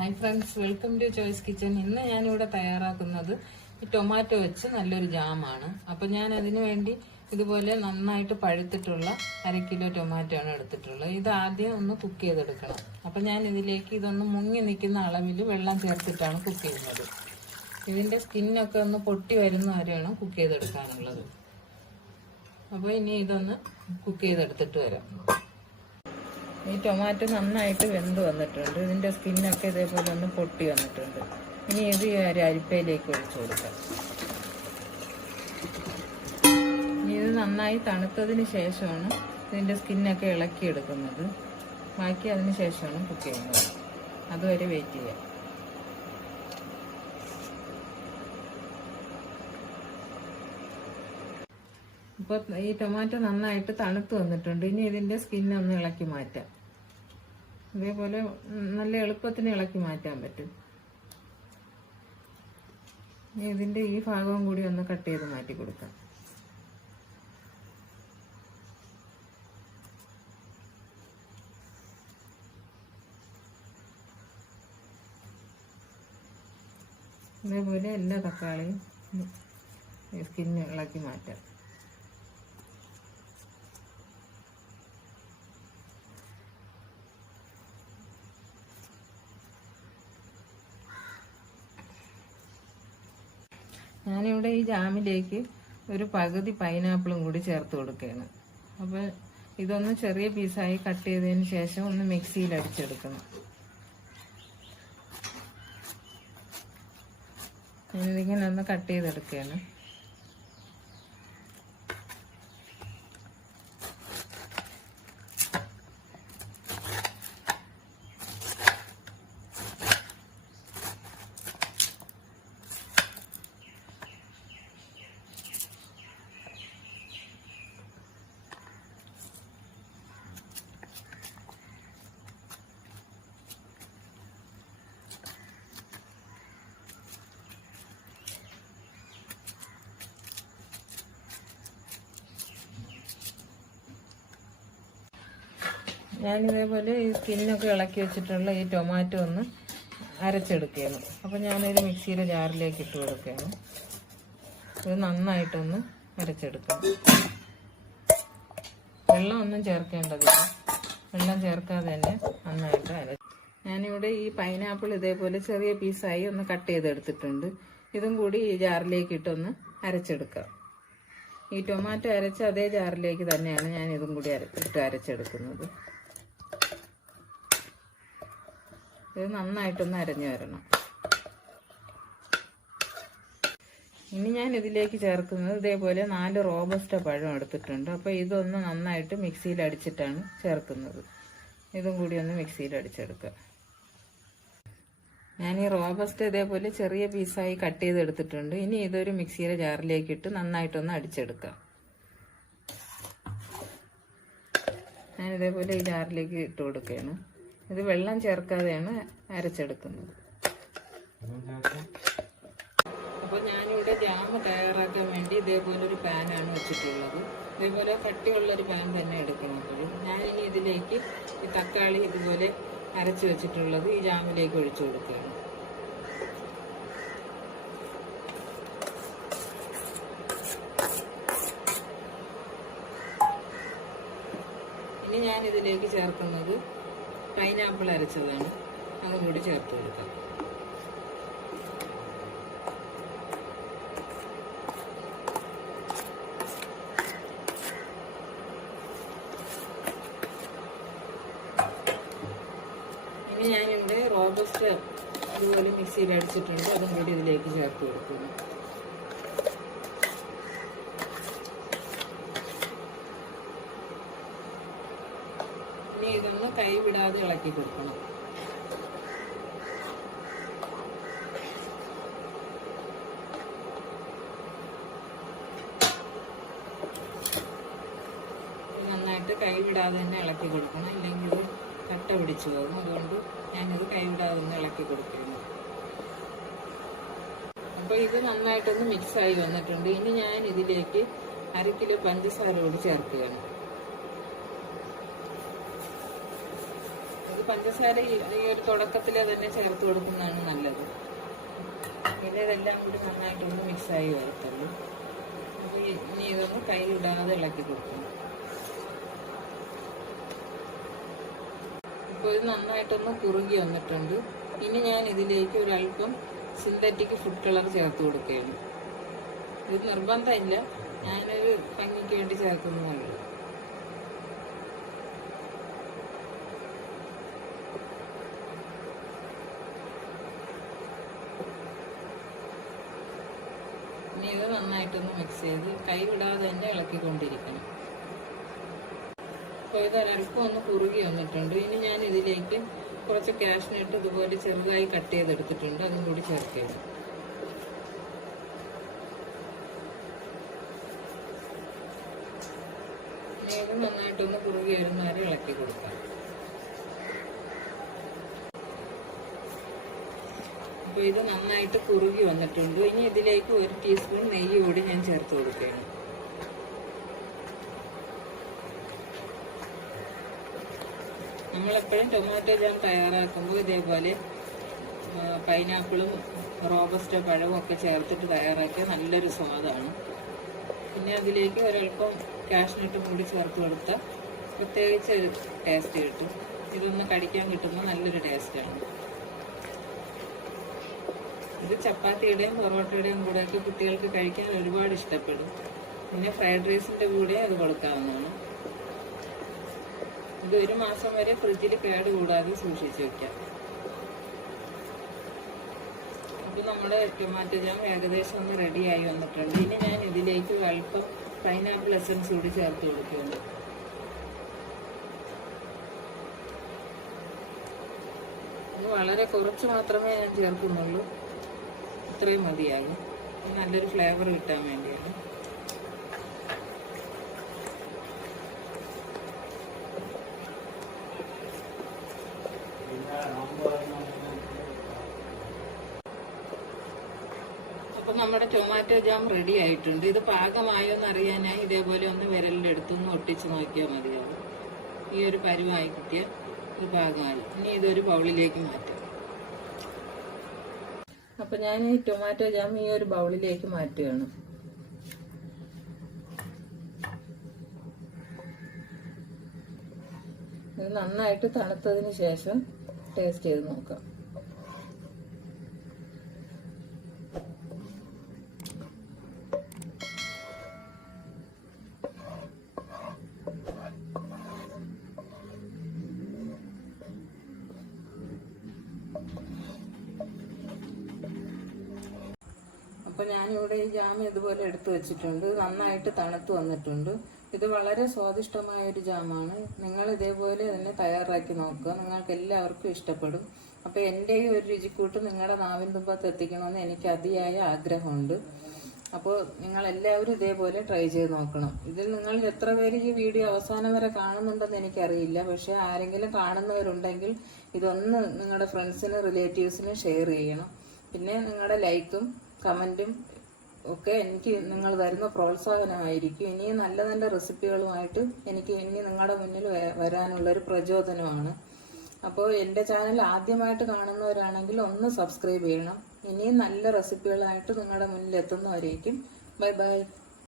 Hi friends welcome to choice kitchen ഇന്ന് ഞാനിവിടെ തയ്യാറാക്കുന്നത് ഈ ടൊമാറ്റോ വെച്ച് നല്ലൊരു ജാമാണ് അപ്പം ഞാൻ അതിന് വേണ്ടി ഇതുപോലെ നന്നായിട്ട് പഴുത്തിട്ടുള്ള അര കിലോ ടൊമാറ്റോ ആണ് എടുത്തിട്ടുള്ളത്. ഇത് ആദ്യം ഒന്ന് കുക്ക് ചെയ്തെടുക്കണം. അപ്പം ഞാൻ ഇതിലേക്ക് ഇതൊന്ന് മുങ്ങി നിൽക്കുന്ന അളവിൽ വെള്ളം ചേർത്തിട്ടാണ് കുക്ക് ചെയ്യുന്നത്. ഇതിന്റെ സ്കിന്നൊക്കെ ഒന്ന് പൊട്ടി വരുന്ന വരെയാണ് കുക്ക് ചെയ്തെടുക്കാനുള്ളത്. അപ്പോൾ ഇനി ഇതൊന്ന് കുക്ക് ചെയ്തെടുത്തിട്ട് വരാം. ഈ ടൊമാറ്റോ നന്നായിട്ട് വെന്ത് വന്നിട്ടുണ്ട്. ഇതിന്റെ സ്കിന്നൊക്കെ ഇതേപോലെ ഒന്ന് പൊട്ടി വന്നിട്ടുണ്ട്. ഇനി ഇത് ഒരു അരിപ്പയിലേക്ക് ഒഴിച്ചു കൊടുക്കാം. ഇത് നന്നായി തണുത്തതിന് ശേഷമാണ് ഇതിന്റെ സ്കിന്നൊക്കെ ഇളക്കിയെടുക്കുന്നത്. ബാക്കി അതിന് ശേഷമാണ് കുക്ക് ചെയ്യുന്നത്. അതുവരെ വെയിറ്റ് ചെയ്യാം. ഇപ്പോൾ ഈ ടൊമാറ്റോ നന്നായിട്ട് തണുത്ത് വന്നിട്ടുണ്ട്. ഇനി ഇതിന്റെ സ്കിന്നൊന്ന് ഇളക്കി മാറ്റാം. ഇതേപോലെ നല്ല എളുപ്പത്തിന് ഇളക്കി മാറ്റാൻ പറ്റും. ഇനി ഇതിന്റെ ഈ ഭാഗവും കൂടി ഒന്ന് കട്ട് ചെയ്ത് മാറ്റി കൊടുക്കാം. അതേപോലെ എല്ലാ തക്കാളിയും സ്കിന്ന് ഇളക്കി മാറ്റാം. ഞാനിവിടെ ഈ ജാമിലേക്ക് ഒരു പകുതി പൈനാപ്പിളും കൂടി ചേർത്ത് കൊടുക്കുകയാണ്. അപ്പോൾ ഇതൊന്ന് ചെറിയ പീസായി കട്ട് ചെയ്തതിന് ശേഷം ഒന്ന് മിക്സിയിൽ അടിച്ചെടുക്കണം. ഞാനിതിങ്ങനെ ഒന്ന് കട്ട് ചെയ്തെടുക്കുകയാണ്. ഞാനിതേപോലെ ഈ സ്കിന്നൊക്കെ ഇളക്കി വെച്ചിട്ടുള്ള ഈ ടൊമാറ്റോ ഒന്ന് അരച്ചെടുക്കുകയാണ്. അപ്പോൾ ഞാനൊരു മിക്സിയുടെ ജാറിലേക്ക് ഇട്ട് കൊടുക്കുകയാണ്. ഇത് നന്നായിട്ടൊന്ന് അരച്ചെടുക്കണം. വെള്ളമൊന്നും ചേർക്കേണ്ടതില്ല. വെള്ളം ചേർക്കാതെ തന്നെ നന്നായിട്ട് അര ഞാനിവിടെ ഈ പൈനാപ്പിൾ ഇതേപോലെ ചെറിയ പീസായി ഒന്ന് കട്ട് ചെയ്തെടുത്തിട്ടുണ്ട്. ഇതും കൂടി ഈ ജാറിലേക്ക് ഇട്ടൊന്ന് അരച്ചെടുക്കാം. ഈ ടൊമാറ്റോ അരച്ച അതേ ജാറിലേക്ക് തന്നെയാണ് ഞാൻ ഇതും കൂടി ഇട്ട് അരച്ചെടുക്കുന്നത്. ഇത് നന്നായിട്ടൊന്ന് അരഞ്ഞു വരണം. ഇനി ഞാൻ ഇതിലേക്ക് ചേർക്കുന്നത് ഇതേപോലെ നാല് റോബസ്റ്റ പഴം എടുത്തിട്ടുണ്ട്. അപ്പോൾ ഇതൊന്ന് നന്നായിട്ട് മിക്സിയിൽ അടിച്ചിട്ടാണ് ചേർക്കുന്നത്. ഇതും കൂടി ഒന്ന് മിക്സിയിൽ അടിച്ചെടുക്കുക. ഞാൻ ഈ റോബസ്റ്റ് ഇതേപോലെ ചെറിയ പീസായി കട്ട് ചെയ്തെടുത്തിട്ടുണ്ട്. ഇനി ഇതൊരു മിക്സിയുടെ ജാറിലേക്ക് ഇട്ട് നന്നായിട്ടൊന്ന് അടിച്ചെടുക്കാം ഞാൻ ഇതേപോലെ ഈ ജാറിലേക്ക് ഇട്ട് കൊടുക്കുകയാണ്. ഇത് വെള്ളം ചേർക്കാതെയാണ് അരച്ചെടുക്കുന്നത്. അപ്പോൾ ഞാനിവിടെ ജാമ് തയ്യാറാക്കാൻ വേണ്ടി ഇതേപോലെ ഒരു പാനാണ് വെച്ചിട്ടുള്ളത്. ഇതേപോലെ കട്ടിയുള്ള ഒരു പാൻ തന്നെ എടുക്കണം എപ്പോഴും ഞാനിനി ഇതിലേക്ക് ഈ തക്കാളി ഇതുപോലെ അരച്ച് വെച്ചിട്ടുള്ളത് ഈ ജാമിലേക്ക് ഒഴിച്ചു കൊടുക്കുകയാണ്. ഇനി ഞാൻ ഇതിലേക്ക് ചേർക്കുന്നത് പൈനാപ്പിൾ അരച്ചതാണ്. അതും കൂടി ചേർത്ത് കൊടുക്കാം. ഇനി ഞാനിവിടെ റോബസ്റ്റ് അതുപോലെ മിക്സിയിൽ അടിച്ചിട്ടുണ്ട് അതും കൂടി ഇതിലേക്ക് ചേർത്ത് കൊടുക്കുന്നു. ഇനി ഇതൊന്ന് കൈ വിടാതെ ഇളക്കി കൊടുക്കണം. നന്നായിട്ട് കൈ വിടാതെ തന്നെ ഇളക്കി കൊടുക്കണം. അല്ലെങ്കിൽ ഇത് കട്ട പിടിച്ചു പോകും. അതുകൊണ്ട് ഞാനിത് കൈ വിടാതെ തന്നെ ഇളക്കി കൊടുക്കുന്നു. അപ്പോൾ ഇത് നന്നായിട്ടൊന്ന് മിക്സായി വന്നിട്ടുണ്ട്. ഇനി ഞാൻ ഇതിലേക്ക് അര കിലോ പഞ്ചസാര കൂടി ചേർക്കുകയാണ്. പഞ്ചസാര ഈ ഒരു തുടക്കത്തിൽ തന്നെ ചേർത്ത് കൊടുക്കുന്നതാണ് നല്ലത്. പിന്നെ ഇതെല്ലാം കൂടി നന്നായിട്ടൊന്ന് മിക്സായി വരത്തുള്ളൂ. അപ്പോൾ ഇനി ഇതൊന്ന് കൈ ഇടാതെ ഇളക്കി കൊടുക്കണം. ഇപ്പോൾ ഇത് നന്നായിട്ടൊന്ന് കുറുകി വന്നിട്ടുണ്ട്. ഇനി ഞാൻ ഇതിലേക്ക് ഒരല്പം സിന്തറ്റിക് ഫുഡ് കളർ ചേർത്ത് കൊടുക്കുകയാണ്. ഇത് നിർബന്ധമില്ല. ഞാനൊരു ഭംഗിക്ക് വേണ്ടി ചേർക്കുന്നതേ ഇനി ഇത് നന്നായിട്ടൊന്ന് മിക്സ് ചെയ്ത് കൈവിടാതെ തന്നെ ഇളക്കിക്കൊണ്ടിരിക്കണം. അപ്പോൾ ഇത് ഒന്ന് കുറുകി വന്നിട്ടുണ്ട്. ഇനി ഞാൻ ഇതിലേക്ക് കുറച്ച് കാഷ്നട്ട് ഇതുപോലെ ചെറുതായി കട്ട് ചെയ്തെടുത്തിട്ടുണ്ട്. അതും കൂടി ഇത് നന്നായിട്ടൊന്ന് കുറുകി വരുന്നവരെ ഇളക്കി കൊടുക്കാം. അപ്പോൾ ഇത് നന്നായിട്ട് കുറുകി വന്നിട്ടുണ്ട്. ഇനി ഇതിലേക്ക് ഒരു ടീസ്പൂൺ നെയ്യ് കൂടി ഞാൻ ചേർത്ത് കൊടുക്കുകയാണ്. നമ്മളെപ്പോഴും ടൊമാറ്റോ ജാം തയ്യാറാക്കുമ്പോൾ ഇതേപോലെ പൈനാപ്പിളും റോബസ്റ്റോ പഴവും ഒക്കെ ചേർത്തിട്ട് തയ്യാറാക്കിയ നല്ലൊരു സ്വാദാണ്. പിന്നെ അതിലേക്ക് ഒരൽപ്പം കാഷ്നട്ടും കൂടി ചേർത്ത് കൊടുത്താൽ പ്രത്യേകിച്ച് ഒരു ടേസ്റ്റ് കിട്ടും. ഇതൊന്ന് കടിക്കാൻ കിട്ടുമ്പോൾ നല്ലൊരു ടേസ്റ്റാണ് ഇത് ചപ്പാത്തിയുടെയും പൊറോട്ടയുടെയും കൂടെയൊക്കെ കുട്ടികൾക്ക് കഴിക്കാൻ ഒരുപാട് ഇഷ്ടപ്പെടും. പിന്നെ ഫ്രൈഡ് റൈസിന്റെ കൂടെ അത് കൊടുക്കാവുന്നതാണ്. ഇത് ഒരു മാസം വരെ ഫ്രിഡ്ജിൽ കേട് കൂടാതെ സൂക്ഷിച്ചു വെക്കാം. അപ്പോൾ നമ്മുടെ ടൊമാറ്റോ ജാം ഏകദേശം ഒന്ന് റെഡിയായി വന്നിട്ടുണ്ട്. ഇനി ഞാൻ ഇതിലേക്ക് അല്പം പൈനാപ്പിൾ എസൻസ് കൂടി ചേർത്ത് കൊടുക്കുകയാണ് ഇത് വളരെ കുറച്ച് മാത്രമേ ഞാൻ ചേർക്കുന്നുള്ളൂ. ഇത്രയും മതിയാകും. നല്ലൊരു ഫ്ലേവർ കിട്ടാൻ വേണ്ടിയാണ്. അപ്പം നമ്മുടെ ടൊമാറ്റോ ജാം റെഡി ആയിട്ടുണ്ട്. ഇത് പാകമായോ എന്ന് അറിയാനായി ഇതേപോലെ ഒന്ന് വിരലിലെടുത്തൊന്ന് ഒട്ടിച്ച് നോക്കിയാൽ മതിയാവും. ഈ ഒരു പരുവായി കിട്ടിയ ഒരു പാകമായി ഇനി ഇതൊരു ബൗളിലേക്ക് മാറ്റാം. അപ്പം ഞാൻ ഈ ടൊമാറ്റോ ജാം ഈ ഒരു ബൗളിലേക്ക് മാറ്റുകയാണ്. ഇത് നന്നായിട്ട് തണുത്തതിന് ശേഷം ടേസ്റ്റ് ചെയ്ത് നോക്കാം. അപ്പോൾ ഞാനിവിടെ ഈ ജാമ്യം ഇതുപോലെ എടുത്തു വെച്ചിട്ടുണ്ട്. നന്നായിട്ട് തണുത്ത് വന്നിട്ടുണ്ട്. ഇത് വളരെ സ്വാദിഷ്ടമായ ഒരു ജാമാണ്. നിങ്ങൾ ഇതേപോലെ തന്നെ തയ്യാറാക്കി നോക്കുക. നിങ്ങൾക്ക് എല്ലാവർക്കും ഇഷ്ടപ്പെടും. അപ്പോൾ എന്റെ ഈ ഒരു രുചിക്കൂട്ട് നിങ്ങളുടെ നാവിൻ തുമ്പത്ത് എത്തിക്കണമെന്ന് എനിക്ക് അതിയായ ആഗ്രഹമുണ്ട്. അപ്പോൾ നിങ്ങൾ എല്ലാവരും ഇതേപോലെ ട്രൈ ചെയ്ത് നോക്കണം. ഇതിൽ നിങ്ങൾ എത്ര പേര് ഈ വീഡിയോ അവസാനം വരെ കാണുന്നുണ്ടെന്ന് എനിക്കറിയില്ല. പക്ഷേ ആരെങ്കിലും കാണുന്നവരുണ്ടെങ്കിൽ ഇതൊന്ന് നിങ്ങളുടെ ഫ്രണ്ട്സിനും റിലേറ്റീവ്സിനും ഷെയർ ചെയ്യണം. പിന്നെ നിങ്ങളുടെ ലൈക്കും കമന്റും ഒക്കെ എനിക്ക് നിങ്ങൾ തരുന്ന പ്രോത്സാഹനമായിരിക്കും. ഇനിയും നല്ല നല്ല റെസിപ്പികളുമായിട്ട് എനിക്ക് ഇനി നിങ്ങളുടെ മുന്നിൽ വരാനുള്ളൊരു പ്രചോദനമാണ്. അപ്പോൾ എന്റെ ചാനൽ ആദ്യമായിട്ട് കാണുന്നവരാണെങ്കിൽ ഒന്ന് സബ്സ്ക്രൈബ് ചെയ്യണം. ഇനിയും നല്ല റെസിപ്പികളായിട്ട് നിങ്ങളുടെ മുന്നിൽ എത്തുന്നവരേക്കും ബൈ ബൈ.